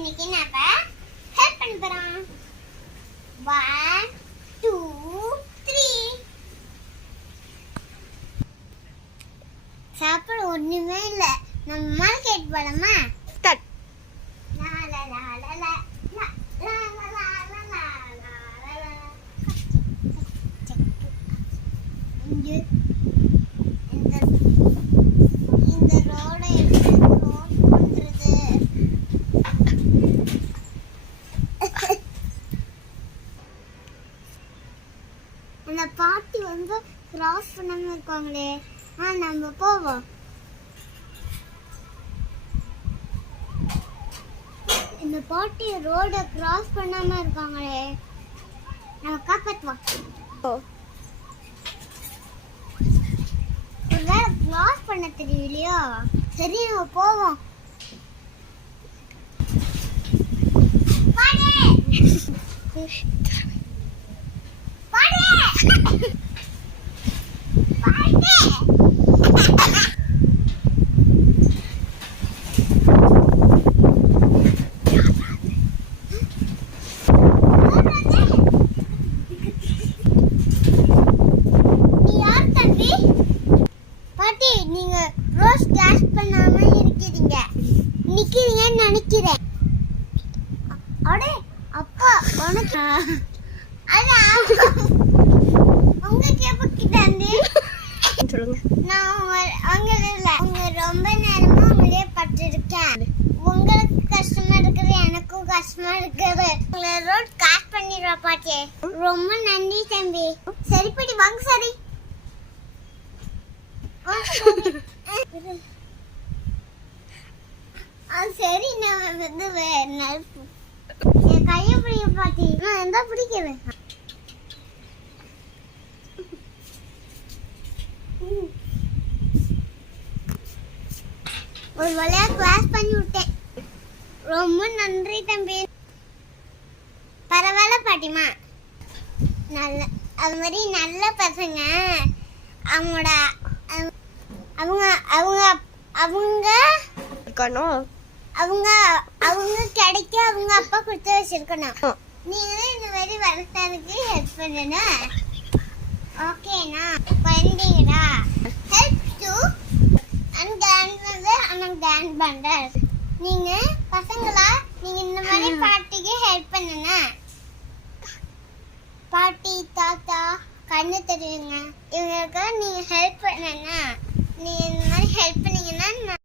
இன்னைக்கு நம்ம ஹெல்ப் பண்ண போறோம். 1 2 3 சாப்பிட ஒண்ணுமே இல்ல. நம்ம மார்க்கெட் போலாமா? ஸ்டார்ட். லா லா லா லா லா லா லா லா லா லா லா. இங்க இந்த ரோட எப்படி க்ராஸ் பண்றது? அந்த பாட்டி வந்து கிராஸ் பண்ணாம இருக்காங்களே. நம்ம போவோம். இந்த பாட்டி ரோட கிராஸ் பண்ணாம இருக்காங்களே, நம்ம காப்பாத்துவோம். ஒருவேளை கிராஸ் பண்ண தெரியலையோ, சரி நம்ம போவோம். பாட்டி பாட்டி பாட்டி நீங்க ரோஸ் கிராஸ் பண்ணாம நிக்கிறீங்கன்னு நினைக்கிறேன். அடே அப்பா உனக்கு உங்களுக்கு எப்ப கிட்டாந்து சொல்லுங்க. நான் உங்க ரொம்ப நேரமா உங்களே பட்டிருக்கேன். உங்களுக்கு கஷ்டமா இருக்குது, எனக்கும் கஷ்டமா இருக்குது. உங்களை ரோட் கிராஸ் பண்ணிடுவா பாட்டி. ரொம்ப நன்றி தம்பி. சரிப்படி வாங்க. சரி சரி நான் வந்து என் கைய பிடிக்க பாட்டி. நான் எந்த பிடிக்கிறேன். ஒரு வழியா கிளாஸ் பண்ணி விட்டேன். ரொம்ப நன்றி தம்பி. பரவாயில்ல பாட்டிமா. நல்ல அது மாதிரி நல்ல பசங்க அவங்களோட அவங்க அவங்க அவங்க இருக்கணும். அவங்க அவங்க கிடைக்க அவங்க அப்பா கொடுத்து வச்சிருக்கணும். நீங்களும் இந்த மாதிரி வளர்த்ததுக்கு ஹெல்ப் பண்ணணும். ஓகேண்ணா குழந்தைங்களா? ஹெல்ப் டு அண்ட் பண்டர். நீங்க பசங்களா நீங்க இந்த மாதிரி பாட்டிக்கு ஹெல்ப் பண்ணுங்க. பாட்டி தாத்தா கண்ணு தெரியுங்க, இவங்களுக்கு நீங்க ஹெல்ப் பண்ணுங்க. நீங்க இந்த மாதிரி ஹெல்ப் பண்ணீங்கன்னா